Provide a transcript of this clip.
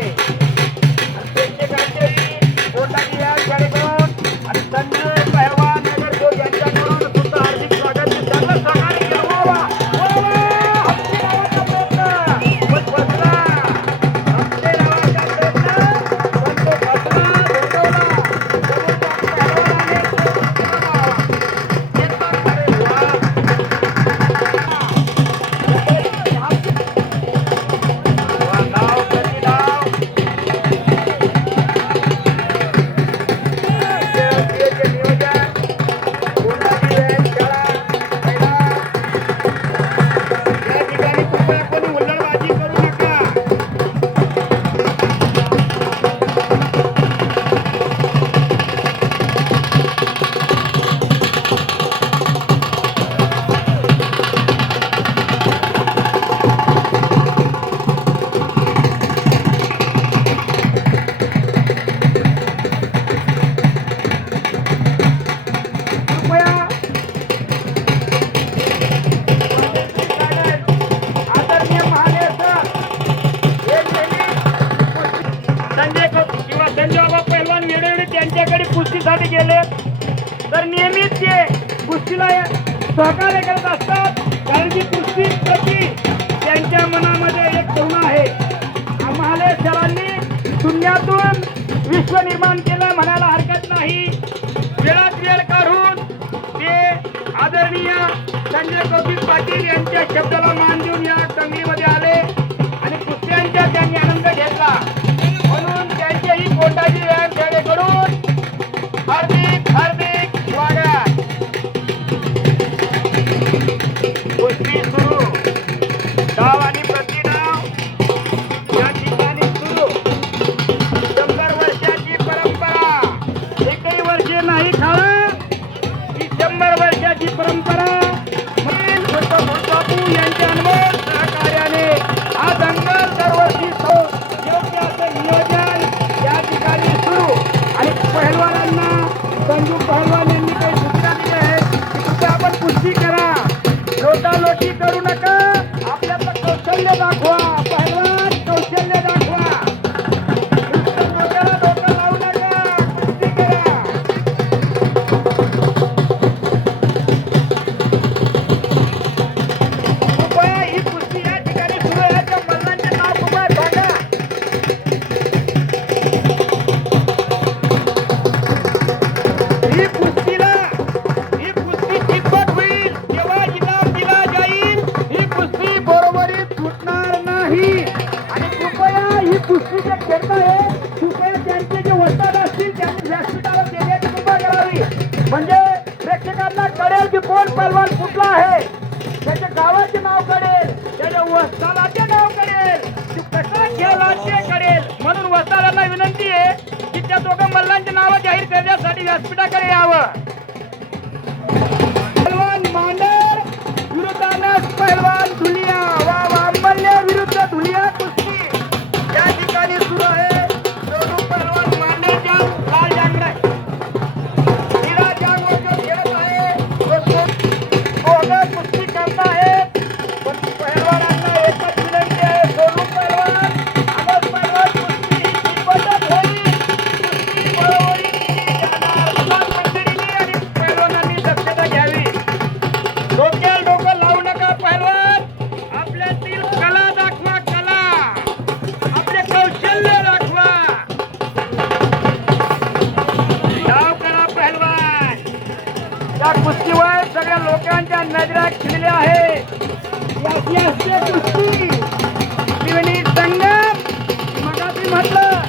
Hey. कुस्तीसाठी गेले. तर नियमित ते कुस्तीला सहकार्य करत असतात कारण की कुस्ती प्रती त्यांच्या मनामध्ये एक करुणा आहे. आम्हाला सरांनी शून्यातून विश्व निर्माण केलं म्हणायला हरकत नाही. वेळात वेळ काढून ते आदरणीय संजय कौतिक पाटील यांच्या शब्दाला मान देऊन या संगीमध्ये आले. कुस्ती রাখো कुस्तीचे ही जे आहे कृपया त्यांचे जे वस्ताद असतील त्यांनी व्यासपीठावर देण्याची कृपा करावी म्हणजे प्रेक्षकांना कळेल की कोण पलवान कुठला आहे त्याच्या गावाचे नाव कळेल त्याच्या वस्तादाचे नाव कळेल की कसा खेळला ते कळेल म्हणून वस्तादांना विनंती आहे की त्या दोघं मल्लांची नावं जाहीर करण्यासाठी व्यासपीठाकडे यावं पलवान मांडर विरुद्धानस पहलवान लोकांच्या नजरात खिळल्या आहे. याची असते मगाशी म्हटलं